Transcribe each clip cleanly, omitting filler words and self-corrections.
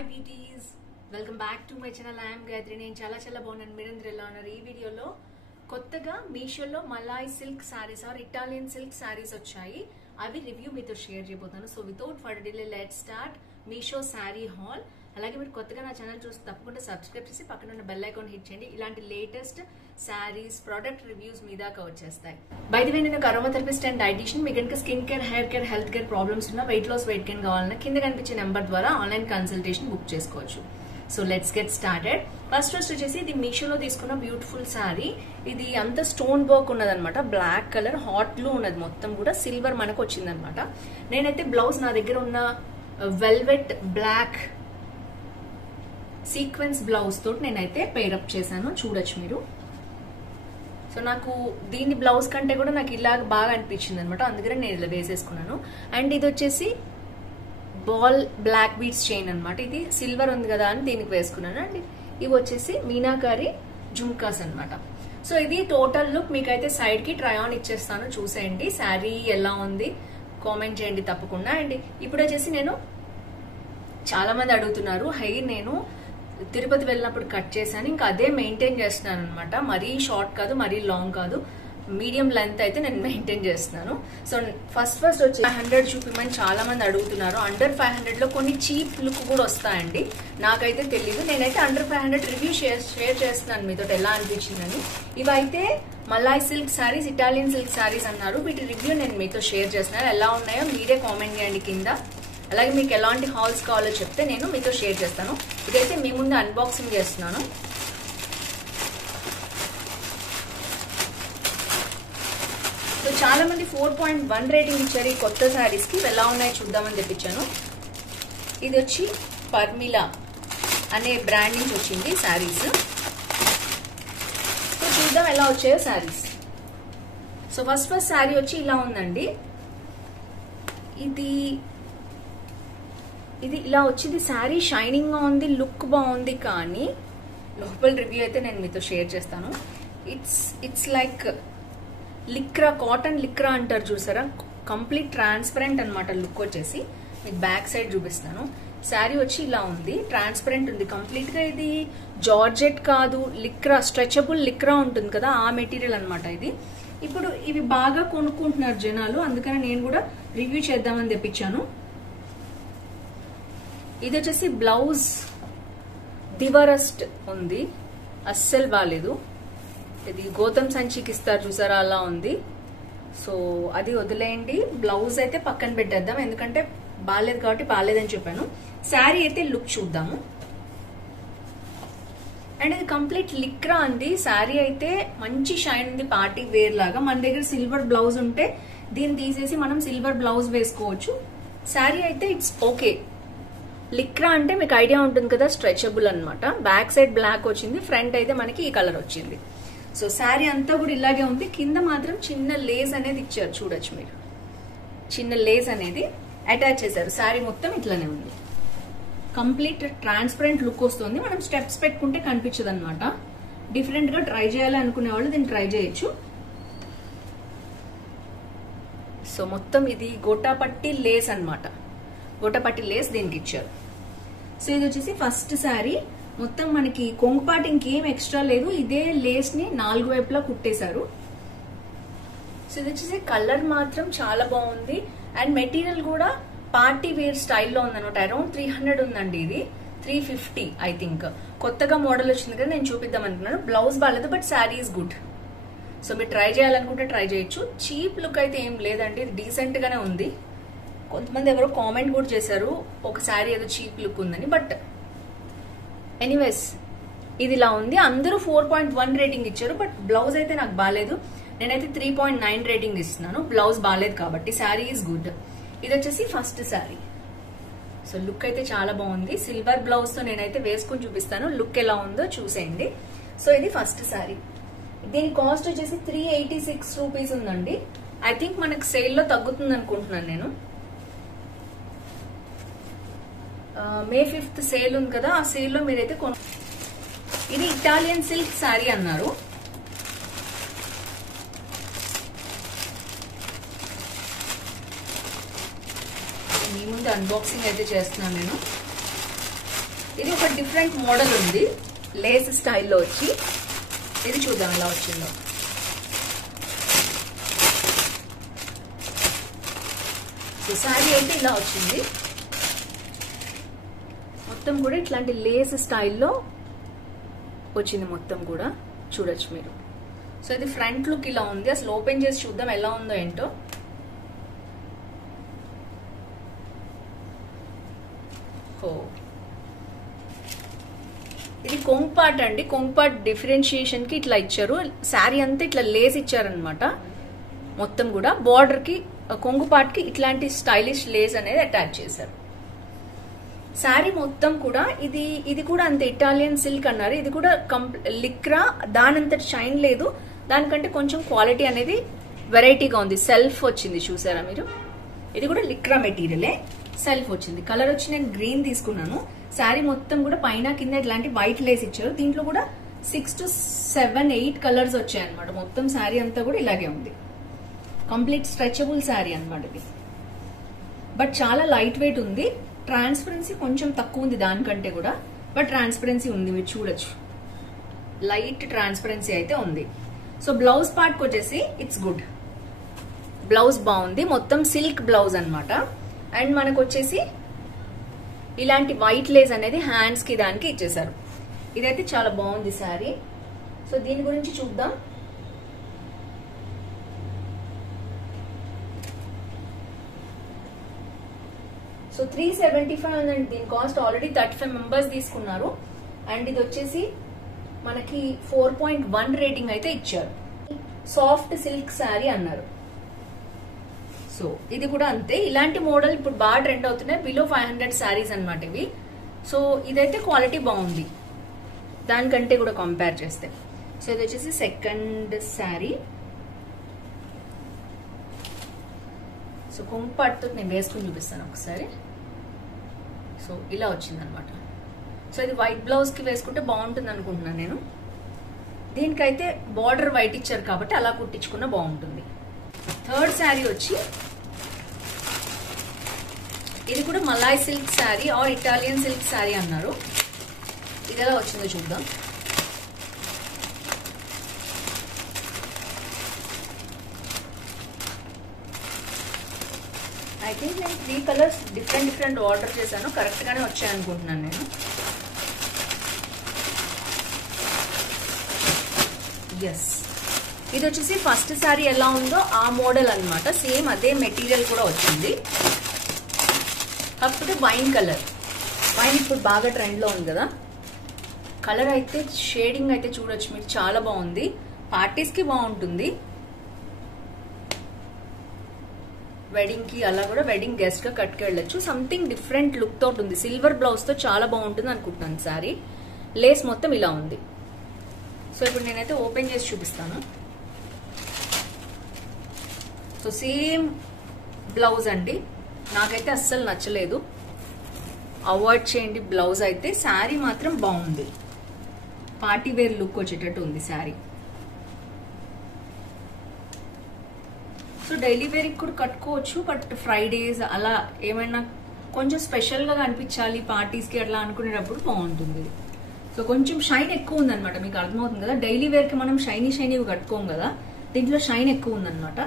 Hi beauties, welcome back to my channel. I'm Gayatri. నేను చాలా బాగున్నాను. మీరందరూ ఎలా ఉన్నారు? ఈ వీడియోలో కొత్తగా మీషోలో Malai silk saris or Italian silk saris వచ్చాయి. అవి రివ్యూ మీతో షేర్ చేయబోతాను. So without further delay let start Meesho sari haul. అలాగే మీరు కొత్తగా నా ఛానల్ చూస్తే తప్పకుండా సబ్స్క్రైబ్ చేసి పక్కన ఉన్న బెల్ ఐకాన్ హిట్ చేయండి. ఇలాంటి లేటెస్ట్ శారీస్ ప్రోడక్ట్ రివ్యూస్ మీ దాకా వచ్చేస్తాయి. బై ది వే, నేను అరోమా థెరపిస్ట్ అండ్ డైటీషియన్. మీకు కనుక skin care, hair care, health care problems ఉన్నా, వెయిట్ లాస్, వెయిట్ గెయిన్ కావాలన్నా కింద కనిపించే నెంబర్ ద్వారా ఆన్లైన్ కన్సల్టేషన్ బుక్ చేసుకోవచ్చు. So let's get started. First వచ్చేసి ఇది మీషోలో తీసుకున్న బ్యూటిఫుల్ శారీ. ఇది అంత స్టోన్ వర్క్ ఉన్నదనమాట. బ్లాక్ కలర్ హాట్ లో ఉన్నది, మొత్తం కూడా సిల్వర్ మనకు వచ్చిందనమాట. నేనైతే బ్లౌజ్ నా దగ్గర ఉన్న వెల్వెట్ బ్లాక్ సీక్వెన్స్ బ్లౌజ్ తోటి నేనైతే పేరప్ చేశాను, చూడొచ్చు మీరు. సో నాకు దీని బ్లౌజ్ కంటే కూడా నాకు ఇలాగ బాగా అనిపించింది అనమాట, అందుకనే నేను ఇలా వేసేసుకున్నాను. అండ్ ఇది వచ్చేసి బాల్ బ్లాక్ బీడ్స్ చైన్ అనమాట. ఇది సిల్వర్ ఉంది కదా అని దీనికి వేసుకున్నాను. అండ్ ఇవి వచ్చేసి మీనాకారి జుమ్కాస్ అనమాట. సో ఇది టోటల్ లుక్. మీకైతే సైడ్ కి ట్రై ఆన్ ఇచ్చేస్తాను, చూసేయండి. శారీ ఎలా ఉంది కామెంట్ చేయండి తప్పకుండా. అండ్ ఇప్పుడు వచ్చేసి నేను చాలా మంది అడుగుతున్నారు, హెయిర్ నేను తిరుపతి వెళ్ళినప్పుడు కట్ చేశాను, ఇంకా అదే మెయింటైన్ చేస్తున్నాను అనమాట. మరీ షార్ట్ కాదు, మరీ లాంగ్ కాదు, మీడియం లెంత్ అయితే నేను మెయింటైన్ చేస్తున్నాను. సో ఫస్ట్ వచ్చి 500 చూపిమని చాలా మంది అడుగుతున్నారు. అండర్ 500 లో కొన్ని చీప్ లుక్ కూడా వస్తాయండి, నాకైతే తెలీదు. నేనైతే అండర్ 500 రివ్యూ షేర్ చేస్తున్నాను మీతో, ఎలా అనిపించిందని. ఇవైతే Malay silk saris, Italian silk saris అన్నారు. వీటి రివ్యూ నేను మీతో షేర్ చేస్తున్నాను. ఎలా ఉన్నాయో మీరే కామెంట్ చేయండి కింద. అలాగే మీకు ఎలాంటి హాల్స్ కావాలో చెప్తే నేను మీతో షేర్ చేస్తాను. ఇదైతే మీ ముందు అన్బాక్సింగ్ చేస్తున్నాను. సో చాలా మంది 4.1 రేటింగ్ ఇచ్చారు ఈ కొత్త శారీస్ కి. ఎలా ఉన్నాయో చూద్దామని తెప్పించాను. ఇది వచ్చి పర్మిలా అనే బ్రాండ్ నుంచి వచ్చింది శారీస్. సో చూద్దాం ఎలా వచ్చాయో శారీస్. సో ఫస్ట్ శారీ వచ్చి ఇలా ఉందండి. ఇది ఇలా వచ్చింది. శారీ షైనింగ్ గా ఉంది, లుక్ బాగుంది. కానీ లోపల రివ్యూ అయితే నేను మీతో షేర్ చేస్తాను. ఇట్స్ లైక్ లిక్రా, కాటన్ లిక్రా అంటారు చూసారా, కంప్లీట్ ట్రాన్స్పరెంట్ అనమాట లుక్ వచ్చేసి. మీకు బ్యాక్ సైడ్ చూపిస్తాను. శారీ వచ్చి ఇలా ఉంది, ట్రాన్స్పరెంట్ ఉంది కంప్లీట్ గా. ఇది జార్జెట్ కాదు, లిక్రా, స్ట్రెచబుల్ లిక్రా ఉంటుంది కదా, ఆ మెటీరియల్ అనమాట ఇది. ఇప్పుడు ఇవి బాగా కొనుక్కుంటున్నారు జనాలు, అందుకని నేను కూడా రివ్యూ చేద్దామని తెప్పించాను. ఇది వచ్చేసి బ్లౌజ్ దివరస్ట్ ఉంది, అస్సలు బాగాలేదు. ఇది గౌతమ్ సంచికి ఇస్తారు చూసారా, అలా ఉంది. సో అది వదిలేయండి, బ్లౌజ్ అయితే పక్కన పెట్టేద్దాం, ఎందుకంటే బాగాలేదు కాబట్టి బాగాలేదని చెప్పాను. శారీ అయితే లుక్ చూద్దాము. అండ్ ఇది కంప్లీట్ లిక్రా అండి. శారీ అయితే మంచి షైన్ ఉంది, పార్టీ వేర్ లాగా. మన దగ్గర సిల్వర్ బ్లౌజ్ ఉంటే దీన్ని తీసేసి మనం సిల్వర్ బ్లౌజ్ వేసుకోవచ్చు. శారీ అయితే ఇట్స్ ఓకే. లిక్రా అంటే మీకు ఐడియా ఉంటుంది కదా, స్ట్రెచబుల్ అనమాట. బ్యాక్ సైడ్ బ్లాక్ వచ్చింది, ఫ్రంట్ అయితే మనకి ఈ కలర్ వచ్చింది. సో శారీ అంతా కూడా ఇలాగే ఉంది. కింద మాత్రం చిన్న లేస్ అనేది ఇచ్చారు, చూడొచ్చు మీరు. చిన్న లేస్ అనేది అటాచ్ చేశారు. శారీ మొత్తం ఇట్లానే ఉంది. కంప్లీట్ ట్రాన్స్పరెంట్ లుక్ వస్తుంది. మనం స్టెప్స్ పెట్టుకుంటే కనిపించదు అనమాట. డిఫరెంట్ గా ట్రై చేయాలి అనుకునే వాళ్ళు దీన్ని ట్రై చేయొచ్చు. సో మొత్తం ఇది గోటాపట్టి లేస్ అనమాట, గోటాపట్టి లేస్ దీనికి ఇచ్చారు. సో ఇది వచ్చేసి ఫస్ట్ శారీ. మొత్తం మనకి కొంగుపాటి ఇంకేం ఎక్స్ట్రా లేదు, ఇదే లేస్ ని 4 వైపులా కుట్టేశారు. సో ఇది వచ్చేసి కలర్ మాత్రం చాలా బాగుంది. అండ్ మెటీరియల్ కూడా పార్టీ వేర్ స్టైల్లో ఉందన్నమాట. అరౌండ్ 300 ఉందండి, ఇది 350 ఐ థింక్. కొత్తగా మోడల్ వచ్చింది కదా, నేను చూపిద్దాం అనుకున్నాను. బ్లౌజ్ బాగాలేదు, but sari is good. So మీరు ట్రై చేయాలనుకుంటే ట్రై చేయొచ్చు. చీప్ లుక్ అయితే ఏం లేదండి, ఇది డీసెంట్ గానే ఉంది. కొంతమంది ఎవరో కామెంట్ కూడా చేశారు ఒక శారీ ఏదో చీప్ లుక్ ఉందని, బట్ ఎనీవేస్ ఇది ఇలా ఉంది. అందరూ 4.1 రేటింగ్ ఇచ్చారు, బట్ బ్లౌజ్ అయితే నాకు బాగాలేదు. నేనైతే 3.9 రేటింగ్ ఇస్తున్నాను, బ్లౌజ్ బాగాలేదు కాబట్టి. Sari is good. ఇది వచ్చేసి ఫస్ట్ శారీ. సో లుక్ అయితే చాలా బాగుంది. సిల్వర్ బ్లౌజ్ తో నేనైతే వేసుకుని చూపిస్తాను, లుక్ ఎలా ఉందో చూసేయండి. సో ఇది ఫస్ట్ శారీ. దీని కాస్ట్ వచ్చేసి 386 రూపీస్ ఉందండి. ఐ థింక్ మనకు సేల్లో తగ్గుతుంది అనుకుంటున్నాను నేను. May 5th సేల్ ఉంది కదా, ఆ సేల్ లో మీరైతే ఇది ఇటాలియన్ సిల్క్ శారీ అన్నారు. మీ ముందు అన్బాక్సింగ్ అయితే చేస్తున్నాను నేను. ఇది ఒక డిఫరెంట్ మోడల్ ఉంది, లేస్ స్టైల్లో వచ్చి. ఇది చూద్దాం ఎలా వచ్చిందో. సో శారీ అయితే ఇలా వచ్చింది, మొత్తం కూడా ఇట్లాంటి లేస్ స్టైల్లో వచ్చింది మొత్తం కూడా, చూడొచ్చు మీరు. సో ఇది ఫ్రంట్ లుక్ ఇలా ఉంది. అసలు ఓపెన్ చేసి చూద్దాం ఎలా ఉందో ఏంటో. ఇది కొంగుపాట్ అండి. కొంగుపాట్ డిఫరెన్షియేషన్ కి ఇట్లా ఇచ్చారు. శారీ అంతా ఇట్లా లేస్ ఇచ్చారనమాట. మొత్తం కూడా బార్డర్ కి కొంగుపాట్ కి ఇట్లాంటి స్టైలిష్ లేస్ అనేది అటాచ్ చేశారు. శారీ మొత్తం కూడా ఇది కూడా అంతే ఇటాలియన్ సిల్క్ అన్నారు. ఇది కూడా లిక్రా, దానంత షైన్ లేదు, దానికంటే కొంచెం క్వాలిటీ అనేది వెరైటీగా ఉంది. సెల్ఫ్ వచ్చింది చూసారా మీరు. ఇది కూడా లిక్రా మెటీరియలే, సెల్ఫ్ వచ్చింది. కలర్ వచ్చి నేను గ్రీన్ తీసుకున్నాను. శారీ మొత్తం కూడా పైన కింద ఇట్లాంటి వైట్ లేస్ ఇచ్చారు. దీంట్లో కూడా 6 to 7, 8 కలర్స్ వచ్చాయి అనమాట. మొత్తం శారీ అంతా కూడా ఇలాగే ఉంది. కంప్లీట్ స్ట్రెచబుల్ శారీ అనమాట ఇది. బట్ చాలా లైట్ వెయిట్ ఉంది. ట్రాన్స్పరెన్సీ కొంచెం తక్కువ ఉంది దానికంటే కూడా, బట్ ట్రాన్స్పరెన్సీ ఉంది, మీరు చూడొచ్చు. లైట్ ట్రాన్స్పరెన్సీ అయితే ఉంది. సో బ్లౌజ్ పార్ట్ కి వచ్చేసి ఇట్స్ గుడ్. బ్లౌజ్ బాగుంది, మొత్తం సిల్క్ బ్లౌజ్ అనమాట. అండ్ మనకు వచ్చేసి ఇలాంటి వైట్ లేస్ అనేది హ్యాండ్స్ కి దానికి ఇచ్చేసారు. ఇదైతే చాలా బాగుంది శారీ. సో దీని గురించి చూద్దాం. సో 375 ఉందండి దీని కాస్ట్. ఆల్రెడీ 35 మెంబర్స్ తీసుకున్నారు. అండ్ ఇది వచ్చేసి మనకి 4.1 రేటింగ్ అయితే ఇచ్చారు. సాఫ్ట్ సిల్క్ శారీ అన్నారు. సో ఇది కూడా అంతే. ఇలాంటి మోడల్ ఇప్పుడు బాగా ట్రెండ్ అవుతున్నాయి. బిలో 500 శారీస్ అనమాట ఇవి. సో ఇదైతే క్వాలిటీ బాగుంది దానికంటే కూడా కంపేర్ చేస్తే. సో ఇది వచ్చేసి సెకండ్ శారీ. సో కొంగుపాటుతో నేను వేసుకుని చూపిస్తాను ఒకసారి. సో ఇలా వచ్చింది అనమాట. సో ఇది వైట్ బ్లౌజ్ కి వేసుకుంటే బాగుంటుంది అనుకుంటున్నాను నేను. దీనికైతే బార్డర్ వైట్ ఇచ్చారు కాబట్టి అలా కుట్టించుకున్న బాగుంటుంది. థర్డ్ శారీ వచ్చి ఇది కూడా malai silk sari or Italian silk sari అన్నారు. ఇది ఎలా వచ్చిందో చూద్దాం. ఐ థింక్ నేను 3 కలర్స్ డిఫరెంట్ ఆర్డర్ చేశాను. కరెక్ట్ గానే వచ్చాయి అనుకుంటున్నాను నేను. ఎస్, ఇది వచ్చేసి ఫస్ట్ శారీ ఎలా ఉందో ఆ మోడల్ అనమాట. సేమ్ అదే మెటీరియల్ కూడా వచ్చింది. కాకపోతే వైన్ కలర్. వైన్ ఇప్పుడు బాగా ట్రెండ్ లో ఉంది కదా. కలర్ అయితే షేడింగ్ అయితే చూడొచ్చు మీరు, చాలా బాగుంది. పార్టీస్ కి బాగుంటుంది, వెడ్డింగ్ కి అలా కూడా వెడ్డింగ్ గెస్ట్ గా కట్టుకెళ్ళచ్చు. సంథింగ్ డిఫరెంట్ లుక్ తోటి ఉంది. సిల్వర్ బ్లౌజ్ తో చాలా బాగుంటుంది అనుకుంటున్నాను శారీ. లేస్ మొత్తం ఇలా ఉంది. సో ఇప్పుడు నేనైతే ఓపెన్ చేసి చూపిస్తాను. సో సేమ్ బ్లౌజ్ అండి. నాకైతే అస్సలు నచ్చలేదు, అవాయిడ్ చేయండి బ్లౌజ్ అయితే. శారీ మాత్రం బాగుంది, పార్టీ వేర్ లుక్ వచ్చేటట్టు ఉంది శారీ. సో డైలీ వేర్ కూడా కట్టుకోవచ్చు, బట్ ఫ్రైడేస్ అలా ఏమైనా కొంచెం స్పెషల్ గా కనిపించాలి పార్టీస్ కి అట్లా అనుకునేటప్పుడు బాగుంటుంది. సో కొంచెం షైన్ ఎక్కువ ఉందన్నమాట, మీకు అర్థమవుతుంది కదా. డైలీ వేర్ కి మనం షైనీ కట్టుకోం కదా, దీంట్లో షైన్ ఎక్కువ ఉందన్నమాట.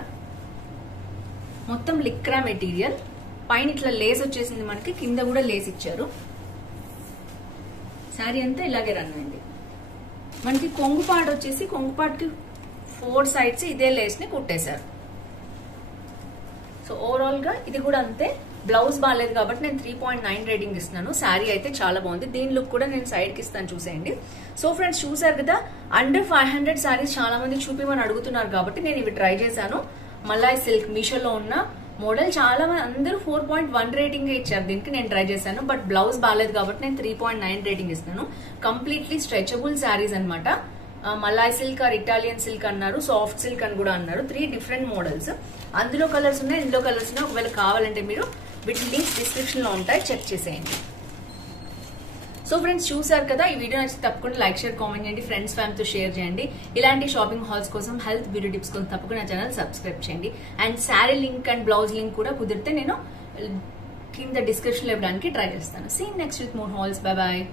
మొత్తం లిక్రా మెటీరియల్, పైన ఇట్లా లేస్ వచ్చేసింది మనకి, కింద కూడా లేస్ ఇచ్చారు. శారీ అంతా ఇలాగే రన్ అయింది. మనకి కొంగుపాటు వచ్చేసి కొంగుపాటుకి 4 సైడ్స్ ఇదే లేస్ ని కుట్టేశారు. సో ఓవరాల్ గా ఇది కూడా అంతే. బ్లౌజ్ బాగాలేదు కాబట్టి నేను 3.9 రేటింగ్ ఇస్తున్నాను. శారీ అయితే చాలా బాగుంది. దీని లుక్ కూడా నేను సైడ్ కి ఇస్తాను, చూసేయండి. సో ఫ్రెండ్స్ చూసారు కదా, అండర్ 500 శారీస్ చాలా మంది చూపిమని అడుగుతున్నారు కాబట్టి నేను ఇవి ట్రై చేశాను. మలాయ్ సిల్క్ మీషోలో ఉన్న మోడల్ చాలా మంది అందరూ 4.1 రేటింగ్ ఇచ్చారు దీనికి. నేను ట్రై చేశాను, బట్ బ్లౌజ్ బాగాలేదు కాబట్టి నేను 3.9 రేటింగ్ ఇస్తాను. కంప్లీట్లీ స్ట్రెచబుల్ శారీస్ అనమాట. Malai silk or Italian silk అన్నారు, సాఫ్ట్ సిల్క్ అని కూడా అన్నారు. 3 డిఫరెంట్ మోడల్స్. అందులో కలర్స్ ఉన్నాయి, ఇందులో కలర్స్ ఉన్నాయి. ఒకవేళ కావాలంటే మీరు వీటి లింక్స్ డిస్క్రిప్షన్ లో ఉంటాయి, చెక్ చేసేయండి. సో ఫ్రెండ్స్ చూసారు కదా, ఈ వీడియో నచ్చితే తప్పకుండా లైక్, షేర్, కామెంట్ చేయండి. ఫ్రెండ్స్ ఫ్యామిలీతో షేర్ చేయండి. ఇలాంటి షాపింగ్ హాల్స్ కోసం, హెల్త్ బ్యూటీ టిప్స్ కోసం తప్పకుండా నా ఛానల్ సబ్స్క్రైబ్ చేయండి. And sari link and blouse link కూడా కుదిరితే నేను కింద డిస్క్రిప్షన్ లో ఇవ్వడానికి ట్రై చేస్తాను. See next with more hauls. Bye bye.